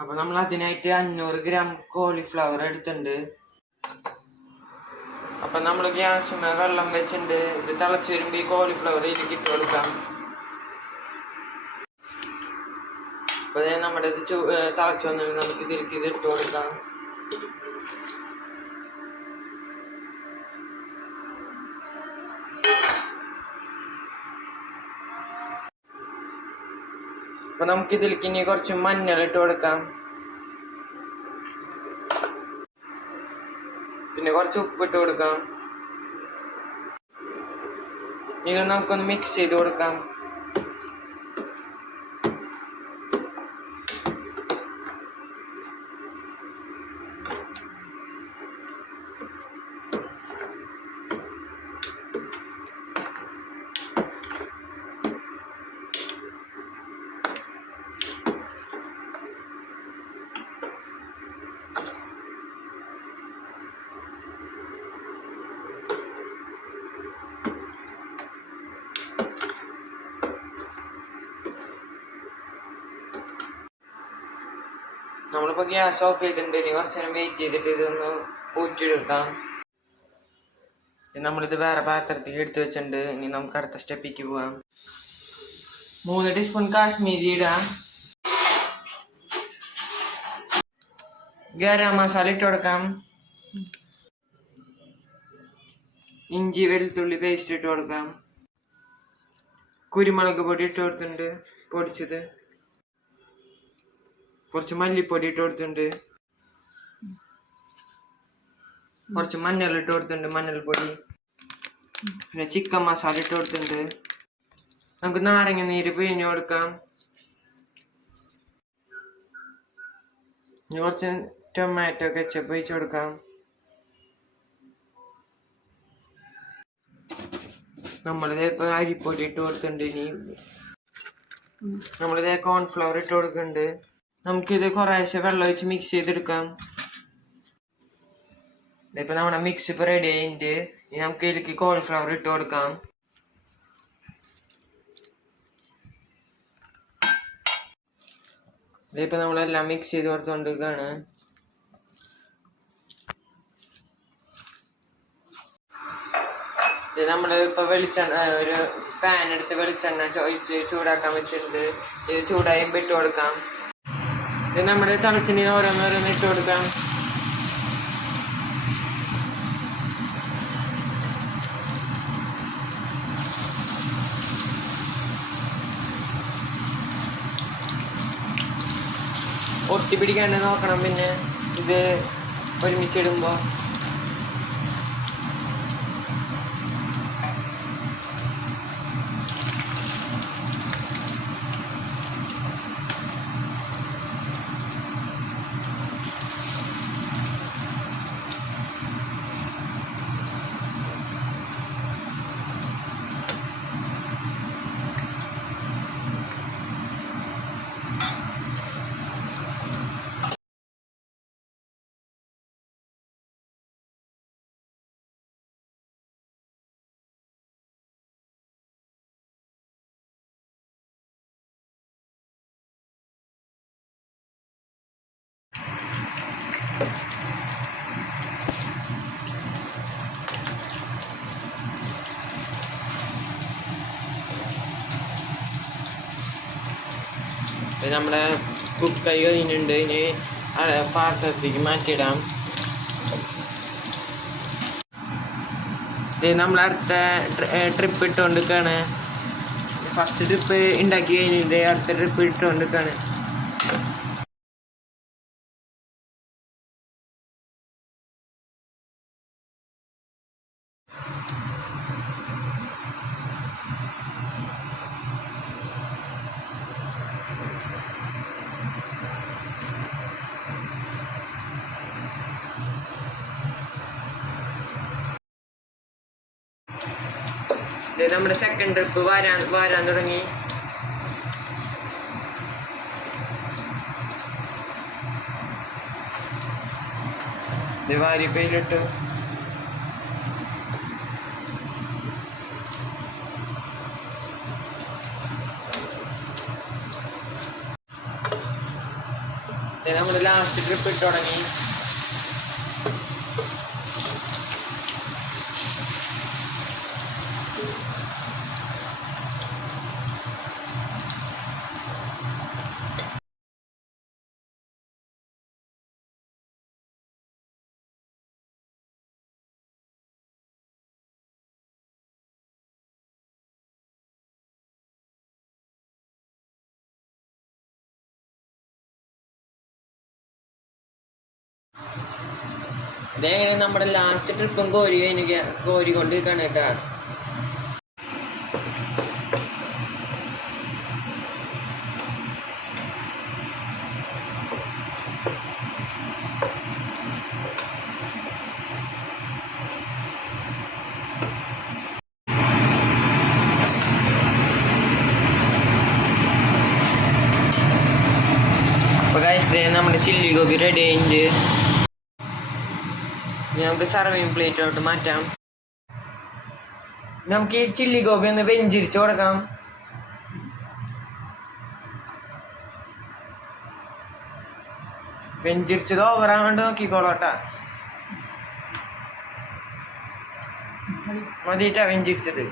അപ്പൊ നമ്മൾ അതിനായിട്ട് അഞ്ഞൂറ് ഗ്രാം കോളിഫ്ലവർ എടുത്തിട്ടുണ്ട്. അപ്പൊ നമ്മൾ ഗ്യാസുമേ വെള്ളം വെച്ചിട്ടുണ്ട്. ഇത് തിളച്ച് വരുമ്പോ ഈ കോളിഫ്ലവർ ഇതിലേക്ക് ഇട്ട് കൊടുക്കാം. അപ്പൊ നമ്മുടെ ഇത് തിളച്ച് വന്നിട്ട് നമുക്ക് ഇതിലേക്ക് ഇത് ഇട്ട് കൊടുക്കാം. അപ്പൊ നമുക്ക് ഇതിലേക്ക് ഇനി കുറച്ച് മഞ്ഞൾ ഇട്ട് കൊടുക്കാം. പിന്നെ കുറച്ച് ഉപ്പിട്ട് കൊടുക്കാം. ഇനി നമുക്കൊന്ന് മിക്സ് ചെയ്ത് കൊടുക്കാം. നമ്മളിപ്പോ ഗ്യാസ് ഓഫ് ചെയ്തിട്ടുണ്ട്. ഇനി കുറച്ച് നേരം വെയിറ്റ് ചെയ്തിട്ട് ഇതൊന്ന് ഊറ്റിയെടുക്കാം. നമ്മളിത് വേറെ പാത്രത്തിൽ എടുത്ത് വെച്ചിട്ടുണ്ട്. ഇനി നമുക്ക് അടുത്ത സ്റ്റെപ്പിക്ക് പോവാം. മൂന്ന് ടീസ്പൂൺ കാശ്മീരി ഇടാം. ഗരം മസാല ഇട്ട് കൊടുക്കാം. ഇഞ്ചി വെളുത്തുള്ളി പേസ്റ്റ് ഇട്ട് കൊടുക്കാം. കുരുമുളക് പൊടി ഇട്ട് കൊടുത്തിട്ടുണ്ട്. പൊടിച്ചത്. കുറച്ച് മല്ലിപ്പൊടി ഇട്ട് കൊടുത്തിട്ടുണ്ട്. കുറച്ച് മഞ്ഞൾ ഇട്ട് കൊടുത്തിട്ടുണ്ട് മഞ്ഞൾപ്പൊടി. പിന്നെ ചിക്കൻ മസാല ഇട്ട് കൊടുത്തിട്ടുണ്ട്. നമുക്ക് നാരങ്ങ നീര് പിഴിഞ്ഞു കൊടുക്കാം. ഇനി കുറച്ച് ടൊമാറ്റോ കെച്ചപ്പ് ഒഴിച്ചു കൊടുക്കാം. നമ്മളിത് ഇപ്പൊ അരിപ്പൊടി ഇട്ട് കൊടുത്തിട്ടുണ്ട് ഇനി. നമ്മളിത് കോൺഫ്ലവർ ഇട്ട് കൊടുക്കുന്നുണ്ട്. നമുക്കിത് കുറേശ്ശെ വെള്ളം ഒഴിച്ച് മിക്സ് ചെയ്തെടുക്കാം ഇതിപ്പോ നമ്മുടെ മിക്സ് ഇപ്പൊ റെഡി ആയിട്ടുണ്ട്. ഇനി നമുക്ക് ഇതിലേക്ക് കോൺഫ്ലവർ ഇട്ട് കൊടുക്കാം. ഇതിപ്പോ നമ്മളെല്ലാം മിക്സ് ചെയ്ത് കൊടുത്തോണ്ടിരിക്കാണ്. ഇത് നമ്മൾ ഇപ്പൊ വെളിച്ചെണ്ണ ഒരു പാൻ എടുത്ത് വെളിച്ചെണ്ണ ഒഴിച്ച് ചൂടാക്കാൻ വെച്ചിട്ടുണ്ട്. ഇത് ചൂടായും ഇട്ട് കൊടുക്കാം. ഇത് നമ്മുടെ തളച്ചിനി ഓരോന്നോരോന്ന് ഇട്ട് കൊടുക്കാം. ഒട്ടി പിടിക്കാണ്ട് നോക്കണം പിന്നെ ഇത് ഒരുമിച്ചിടുമ്പോ. നമ്മുടെ കുക്കായി കഴിഞ്ഞിട്ടുണ്ട് ഇനി അത് പാത്രത്തിലേക്ക് മാറ്റിയിടാം. ഇത് നമ്മൾ അടുത്ത ട്രിപ്പ് ഇട്ടുകൊണ്ടിരിക്കുകയാണ് ഫസ്റ്റ് ട്രിപ്പ് ഉണ്ടാക്കി കഴിഞ്ഞിട്ട് അടുത്ത ട്രിപ്പ് ഇട്ടുകൊണ്ടിരിക്കുകയാണ് നമ്മുടെ സെക്കൻഡ് ട്രിപ്പ് വരാൻ വരാൻ തുടങ്ങി. വാരിപ്പയിലിട്ടു നമ്മുടെ ലാസ്റ്റ് ട്രിപ്പ് ഇട്ട് തുടങ്ങി. ഇതെങ്ങനെ നമ്മുടെ ലാസ്റ്റ് ട്രിപ്പും കോരി കഴിഞ്ഞ കോരി കൊണ്ട് നിൽക്കാണ് കേട്ടാ നമ്മുടെ ചില്ലി ഗോപി റെഡി ആയിട്ടുണ്ട്. നമുക്ക് സർവീം പ്ലേറ്റോട്ട് മാറ്റാം. നമുക്ക് ഈ ചില്ലി ഗോപി ഒന്ന് വെഞ്ചിരിച്ച് കൊടുക്കാം. വെഞ്ചിരിച്ചത് ഓവറാവേണ്ട നോക്കിക്കോളോട്ടാ. മതിയിട്ടാ വെഞ്ചിരിച്ചത്.